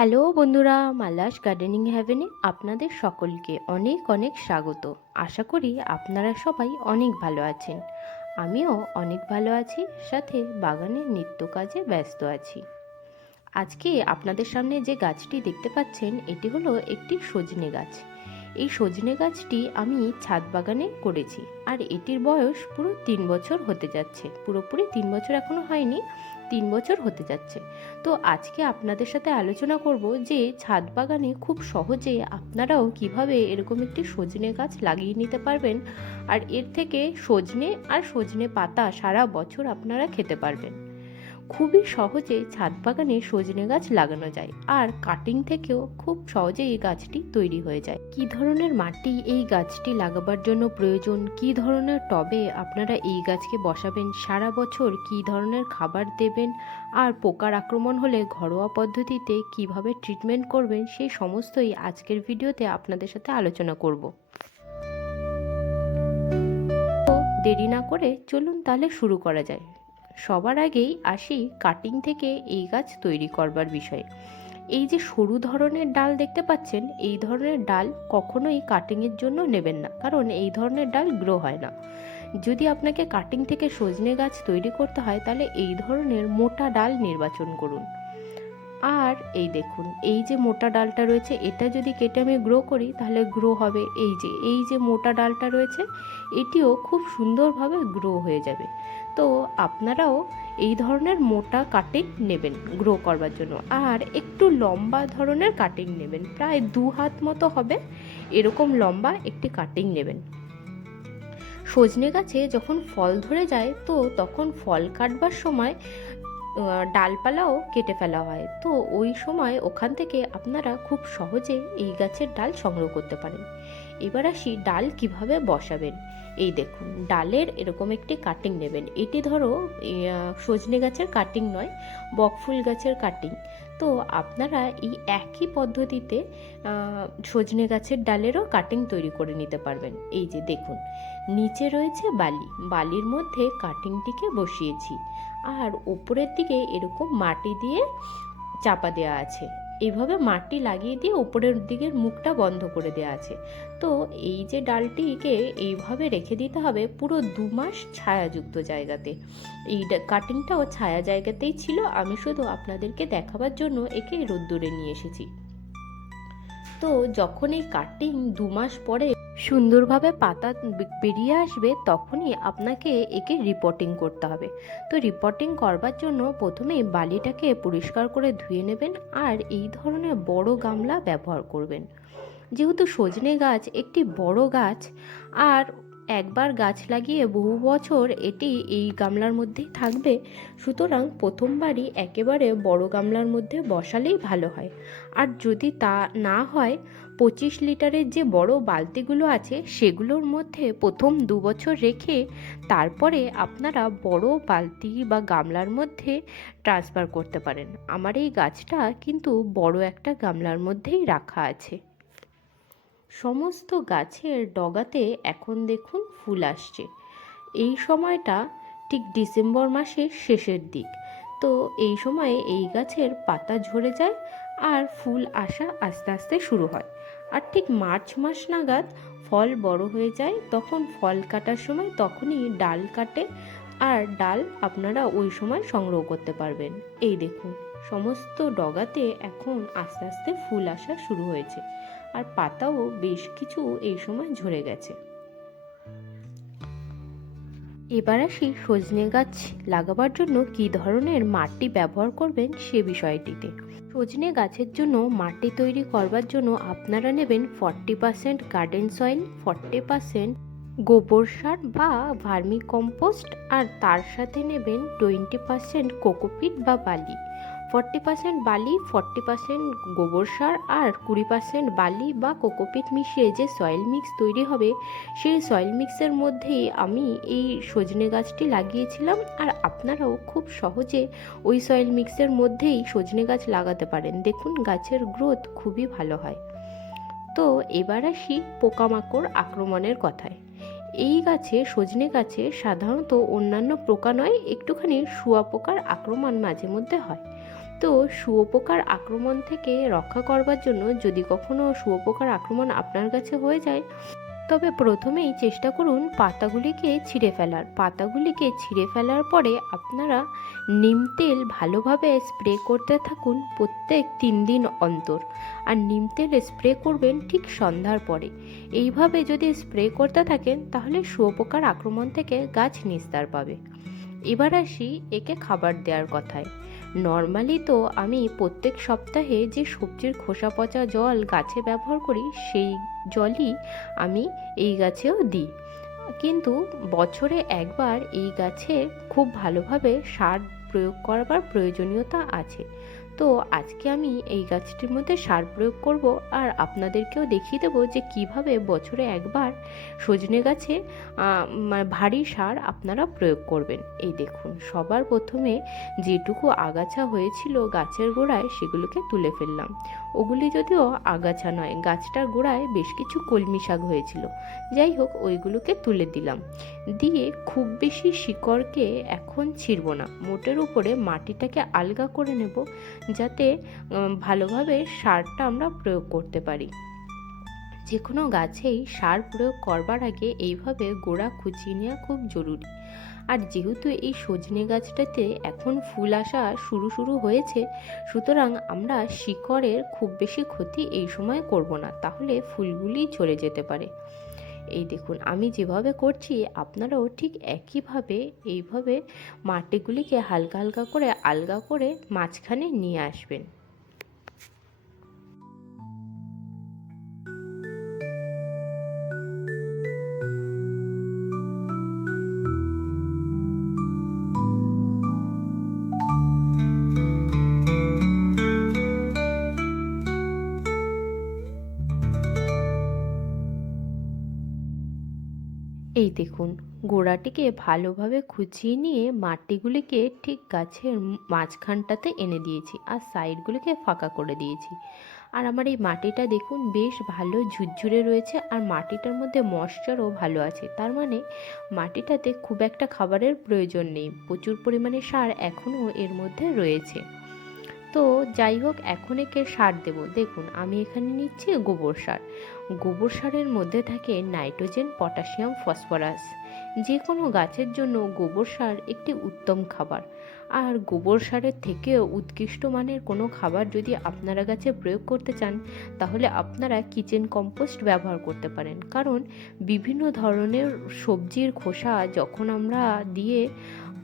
Hello বন্ধুরা Mala's gardening হ্যাভেনে আপনাদের সকলকে অনেক অনেক স্বাগত। আশা করি আপনারা সবাই অনেক ভালো আছেন। আমিও অনেক ভালো আছি, সাথে বাগানের নিত্য কাজে ব্যস্ত আছি। আজকে আপনাদের সামনে যে গাছটি দেখতে পাচ্ছেন, এটি হলো একটি সজনে গাছ। এই সজনে গাছটি আমি ছাদ বাগানে করেছি, আর এটির বয়স পুরো তিন বছর হতে যাচ্ছে। পুরোপুরি তিন বছর এখনও হয়নি তিন বছর হতে যাচ্ছে। তো আজকে আপনাদের সাথে আলোচনা করব যে ছাদ বাগানে খুব সহজে আপনারাও কীভাবে এরকম একটি সজনে গাছ লাগিয়ে নিতে পারবেন আর এর থেকে সজনে আর সজনে পাতা সারা বছর আপনারা খেতে পারবেন। খুবই সহজে ছাদ বাগানে সজনে গাছ লাগানো যায় আর কাটিং থেকেও খুব সহজে এই গাছটি তৈরি হয়ে যায়। কি ধরনের মাটি এই গাছটি লাগাবার জন্য প্রয়োজন? কি ধরনের টবে আপনারা এই গাছকে বসাবেন? সারা বছর কি ধরনের খাবার দেবেন? আর পোকার আক্রমণ হলে ঘরোয়া পদ্ধতিতে কীভাবে ট্রিটমেন্ট করবেন? সেই সমস্তই আজকের ভিডিওতে আপনাদের সাথে আলোচনা করব। দেরি না করে চলুন তাহলে শুরু করা যায়। সবার আগেই আসি কাটিং থেকে এই গাছ তৈরি করবার বিষয়ে। এই যে সরু ধরনের ডাল দেখতে পাচ্ছেন, এই ধরনের ডাল কখনোই কাটিংয়ের জন্য নেবেন না, কারণ এই ধরনের ডাল গ্রো হয় না। যদি আপনাকে কাটিং থেকে সজনে গাছ তৈরি করতে হয়, তাহলে এই ধরনের মোটা ডাল নির্বাচন করুন। আর এই দেখুন, এই যে মোটা ডালটা রয়েছে, এটা যদি কেটে আমি গ্রো করি, তাহলে গ্রো হবে এই যে এই যে মোটা ডালটা রয়েছে, এটিও খুব সুন্দরভাবে গ্রো হয়ে যাবে। তো আপনারাও এই ধরনের মোটা কাটিং নেবেন গ্রো করবার জন্য। আর একটু লম্বা ধরনের কাটিং নেবেন, প্রায় দু হাত মতো হবে, এরকম লম্বা একটি কাটিং নেবেন। সজনে গাছে যখন ফল ধরে যায়, তো তখন ফল কাটবার সময় ডালপালাও কেটে ফেলা হয়। তো ওই সময় ওখান থেকে আপনারা খুব সহজে এই গাছের ডাল সংগ্রহ করতে পারেন। এবার আসি ডাল কীভাবে বসাবেন? এই দেখুন, ডালের এরকম একটি কাটিং নেবেন। এটি ধরো সজনে গাছের কাটিং নয়, বকফুল গাছের কাটিং তো আপনারা এই একই পদ্ধতিতে সজনে গাছের ডালেরও কাটিং তৈরি করে নিতে পারবেন। এই যে দেখুন, নিচে রয়েছে বালি। বালির মধ্যে কাটিংটিকে বসিয়েছি। আর উপরের দিকে এরকম মাটি দিয়ে চাপা দেওয়া আছে। এইভাবে মাটি লাগিয়ে দিয়ে উপরের দিকের মুখটা বন্ধ করে দেওয়া আছে। তো এই যে ডালটিকে এইভাবে রেখে দিতে হবে পুরো দু মাস ছায়াযুক্ত জায়গাতে। এই কাটিংটাও ছায়া জায়গাতেই ছিল। আমি শুধু আপনাদেরকে দেখাবার জন্য একে রোদ্দুরে নিয়ে এসেছি। তো যখন এই কাটিং দু মাস পরে সুন্দরভাবে পাতা বেরিয়ে আসবে তখনই আপনাকে একে রিপোর্টিং করতে হবে। তো রিপোর্টিং করবার জন্য প্রথমেই বালিটাকে পরিষ্কার করে ধুয়ে নেবেন আর এই ধরনের বড় গামলা ব্যবহার করবেন। যেহেতু সজনে গাছ একটি বড় গাছ, আর একবার গাছ লাগিয়ে বহু বছর এটি এই গামলার মধ্যেই থাকবে, সুতরাং প্রথমবারই একেবারে বড় গামলার মধ্যে বসালেই ভালো হয়। আর যদি তা না হয় পঁচিশ লিটারের যে বড় বালতিগুলো আছে, সেগুলোর মধ্যে প্রথম দু বছর রেখে তারপরে আপনারা বড় বালতি বা গামলার মধ্যে ট্রান্সফার করতে পারেন। আমার এই গাছটা কিন্তু বড় একটা গামলার মধ্যেই রাখা আছে। সমস্ত গাছের ডগাতে এখন দেখুন ফুল আসছে। এই সময়টা ঠিক ডিসেম্বর মাসের শেষের দিক। তো এই সময়ে এই গাছের পাতা ঝরে যায় আর ফুল আসা আস্তে আস্তে শুরু হয়। আর ঠিক মার্চ মাস নাগাদ ফল বড় হয়ে যায়, তখন ফল কাটার সময় তখনই ডাল কাটে আর ডাল আপনারা ওই সময় সংগ্রহ করতে পারবেন। এই দেখুন, সমস্ত ডগাতে এখন আস্তে আস্তে ফুল আসা শুরু হয়েছে আর পাতাও বেশ কিছু এই সময় ঝরে গেছে। এবার আসি সজনে গাছ লাগাবার জন্য কি ধরনের মাটি ব্যবহার করবেন সে বিষয়টিতে? সজনে গাছের জন্য মাটি তৈরি করবার জন্য আপনারা নেবেন forty percent garden soil forty percent গোবর সার বা ভার্মি কম্পোস্ট আর তার সাথে নেবেন টোয়েন্টি পার্সেন্ট কোকোপিট বা বালি ফর্টি পার্সেন্ট বালি, ফর্টি পার্সেন্ট গোবর সার আর কুড়ি পার্সেন্ট বালি বা কোকোপিট মিশিয়ে যে সয়েল মিক্স তৈরি হবে, সেই সয়েল মিক্সের মধ্যেই আমি এই সজনে গাছটি লাগিয়েছিলাম আর আপনারাও খুব সহজে ওই সয়েল মিক্সের মধ্যেই সজনে গাছ লাগাতে পারেন। দেখুন, গাছের গ্রোথ খুবই ভালো হয়। তো এবার আসি পোকামাকড় আক্রমণের কথায়। এই গাছে, সজনে গাছে সাধারণত অন্যান্য পোকা নয়, একটুখানি শুয়াপোকার আক্রমণ মাঝে মধ্যে হয়। তো শুয়োপোকার আক্রমণ থেকে রক্ষা করবার জন্য যদি কখনো শুয়োপোকার আক্রমণ আপনার কাছে হয়ে যায়, তবে প্রথমেই চেষ্টা করুন পাতাগুলিকে ছিঁড়ে ফেলার। পাতাগুলিকে ছিঁড়ে ফেলার পরে আপনারা নিম তেল ভালোভাবে স্প্রে করতে থাকুন প্রত্যেক তিন দিন অন্তর। আর নিম তেল স্প্রে করবেন ঠিক সন্ধ্যার পরে। এইভাবে যদি স্প্রে করতে থাকেন, তাহলে শুয়োপোকার আক্রমণ থেকে গাছ নিস্তার পাবে। এবার আসি একে খাবার দেওয়ার কথায়। নর্মালি তো আমি প্রত্যেক সপ্তাহে যে সবজির খোসা পচা জল গাছে ব্যবহার করি, সেই জলই আমি এই গাছেও দিই। কিন্তু বছরে একবার এই গাছে খুব ভালোভাবে সার প্রয়োগ করবার প্রয়োজনীয়তা আছে। তো আজকে আমি এই গাছটির মধ্যে সার প্রয়োগ করব আর আপনাদেরকেও দেখিয়ে দেবো যে কীভাবে বছরে একবার সজনে গাছে মানে ভারী সার আপনারা প্রয়োগ করবেন। এই দেখুন, সবার প্রথমে যেটুকু আগাছা হয়েছিল গাছের গোড়ায় সেগুলোকে তুলে ফেললাম। ওগুলি যদিও আগাছা নয়, গাছটার গোড়ায় বেশ কিছু কলমি শাক হয়েছিল। যাই হোক, ওইগুলোকে তুলে দিলাম। দিয়ে খুব বেশি শিকড়কে এখন ছিঁড়ব না। মোটের উপরে মাটিটাকে আলগা করে নেব, যাতে ভালোভাবে সারটা আমরা প্রয়োগ করতে পারি। যে কোনো গাছেই সার প্রয়োগ করবার আগে এইভাবে গোড়া খুঁচিয়ে নেওয়া খুব জরুরি। আর যেহেতু এই সজনে গাছটাতে এখন ফুল আসা শুরু শুরু হয়েছে, সুতরাং আমরা শিকড়ের খুব বেশি ক্ষতি এই সময় করব না, তাহলে ফুলগুলি চলে যেতে পারে। এই দেখুন, আমি যেভাবে করছি, আপনারাও ঠিক একইভাবে এইভাবে মাটিগুলিকে হালকা হালকা করে আলগা করে মাঝখানে নিয়ে আসবেন। এই দেখুন, গোড়াটিকে ভালোভাবে খুঁচিয়ে নিয়ে মাটিগুলিকে ঠিক গাছের মাঝখানটাতে এনে দিয়েছি আর সাইডগুলিকে ফাঁকা করে দিয়েছি। আর আমার এই মাটিটা দেখুন, বেশ ভালো ঝুরঝুরে রয়েছে আর মাটিটার মধ্যে ময়শ্চারও ভালো আছে। তার মানে মাটিটাতে খুব একটা খাবারের প্রয়োজন নেই। প্রচুর পরিমাণে সার এখনও এর মধ্যে রয়েছে। তো যাই হোক, এখন একে সার দেব। দেখুন, আমি এখানে নিচ্ছি গোবর সার। গোবর সারের মধ্যে থাকে নাইট্রোজেন, পটাশিয়াম, ফসফরাস। যে কোনো গাছের জন্য গোবর সার একটি উত্তম খাবার। আর গোবর সারের থেকেও উৎকৃষ্ট মানের কোনো খাবার যদি আপনারা গাছে প্রয়োগ করতে চান, তাহলে আপনারা কিচেন কম্পোস্ট ব্যবহার করতে পারেন। কারণ বিভিন্ন ধরনের সবজির খোসা যখন আমরা দিয়ে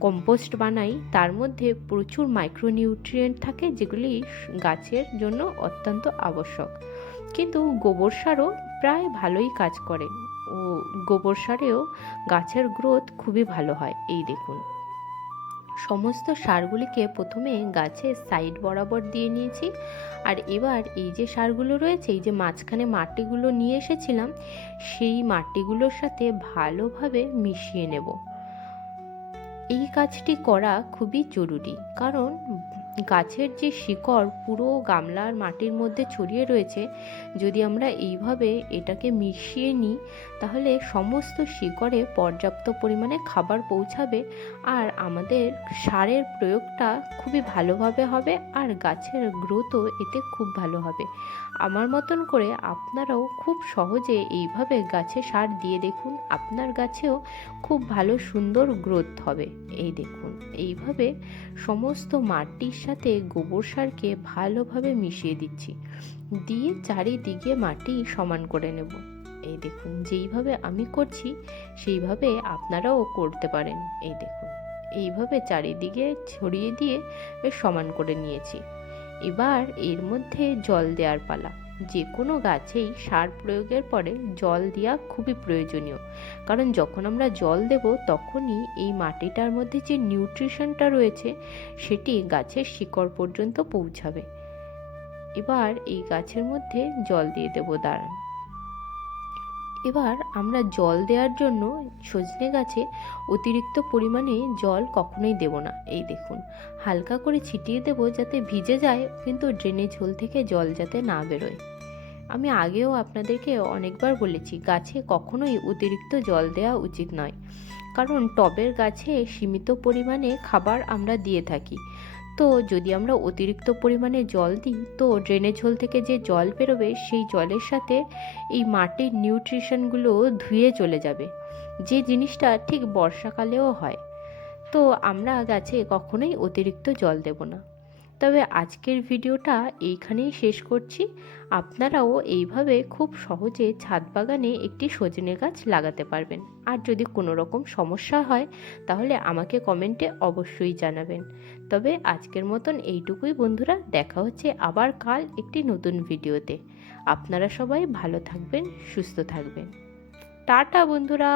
কম্পোস্ট বানাই, তার মধ্যে প্রচুর মাইক্রোনিউট্রিয়েন্ট থাকে যেগুলি গাছের জন্য অত্যন্ত আবশ্যক। কিন্তু গোবর সারও প্রায় ভালোই কাজ করে ও গোবর সারেও গাছের গ্রোথ খুবই ভালো হয়, এই দেখুন। সমস্ত সারগুলিকে প্রথমে গাছের সাইড বরাবর দিয়ে নিয়েছি। আর এবার এই যে সারগুলো রয়েছে, এই যে মাঝখানে মাটিগুলো নিয়ে এসেছিলাম, সেই মাটিগুলোর সাথে ভালোভাবে মিশিয়ে নেব। এই কাজটি করা খুবই জরুরি। কারণ গাছের যে শিকড় পুরো গামলার মাটির মধ্যে ছড়িয়ে রয়েছে, যদি আমরা এইভাবে এটাকে মিশিয়ে নিই, তাহলে সমস্ত শিকড়ে পর্যাপ্ত পরিমাণে খাবার পৌঁছাবে আর আমাদের সারের প্রয়োগটা খুবই ভালোভাবে হবে আর গাছের গ্রোথও এতে খুব ভালো হবে। আমার মতন করে আপনারাও খুব সহজে এইভাবে গাছে সার দিয়ে দেখুন, আপনার গাছেও খুব ভালো সুন্দর গ্রোথ হবে। এই দেখুন, এইভাবে সমস্ত মাটির সাথে গোবর সারকে ভালোভাবে মিশিয়ে দিচ্ছি। দিয়ে চারিদিকে মাটি সমান করে নেব। এই দেখুন, যেইভাবে আমি করছি, সেইভাবে আপনারাও করতে পারেন। এই দেখুন, এইভাবে চারিদিকে ছড়িয়ে দিয়ে বেশ সমান করে নিয়েছি। এবার এর মধ্যে জল দেওয়ার পালা। যে কোনো গাছেই সার প্রয়োগের পরে জল দেওয়া খুবই প্রয়োজনীয়। কারণ যখন আমরা জল দেব, তখনই এই মাটিটার মধ্যে যে নিউট্রিশনটা রয়েছে, সেটি গাছের শিকড় পর্যন্ত পৌঁছাবে। এবার এই গাছের মধ্যে জল দিয়ে দেবো, দাঁড়ান। এবার আমরা জল দেওয়ার জন্য সজনে গাছে অতিরিক্ত পরিমাণে জল কখনোই দেব না। এই দেখুন, হালকা করে ছিটিয়ে দেব যাতে ভিজে যায়, কিন্তু ড্রেনেজ হোল থেকে জল যাতে না বেরোয়। আমি আগেও আপনাদেরকে অনেকবার বলেছি, গাছে কখনোই অতিরিক্ত জল দেওয়া উচিত নয়। কারণ টবের গাছে সীমিত পরিমাণে খাবার আমরা দিয়ে থাকি। তো যদি আমরা অতিরিক্ত পরিমাণে জল দিই, তো ড্রেনেজ হোল থেকে যে জল বেরোবে, সেই জলের সাথে এই মাটির নিউট্রিশনগুলো ধুয়ে চলে যাবে। যে জিনিসটা ঠিক বর্ষাকালেও হয়। তো আমরা গাছে কখনোই অতিরিক্ত জল দেব না। তবে আজকের ভিডিওটা এইখানেই শেষ করছি। আপনারাও এইভাবে খুব সহজে ছাদ বাগানে একটি সজনে গাছ লাগাতে পারবেন। আর যদি কোনো রকম সমস্যা হয়, তাহলে আমাকে কমেন্টে অবশ্যই জানাবেন। তবে আজকের মতন এইটুকুই বন্ধুরা, দেখা হচ্ছে আবার কাল একটি নতুন ভিডিওতে। আপনারা সবাই ভালো থাকবেন, সুস্থ থাকবেন। টাটা বন্ধুরা!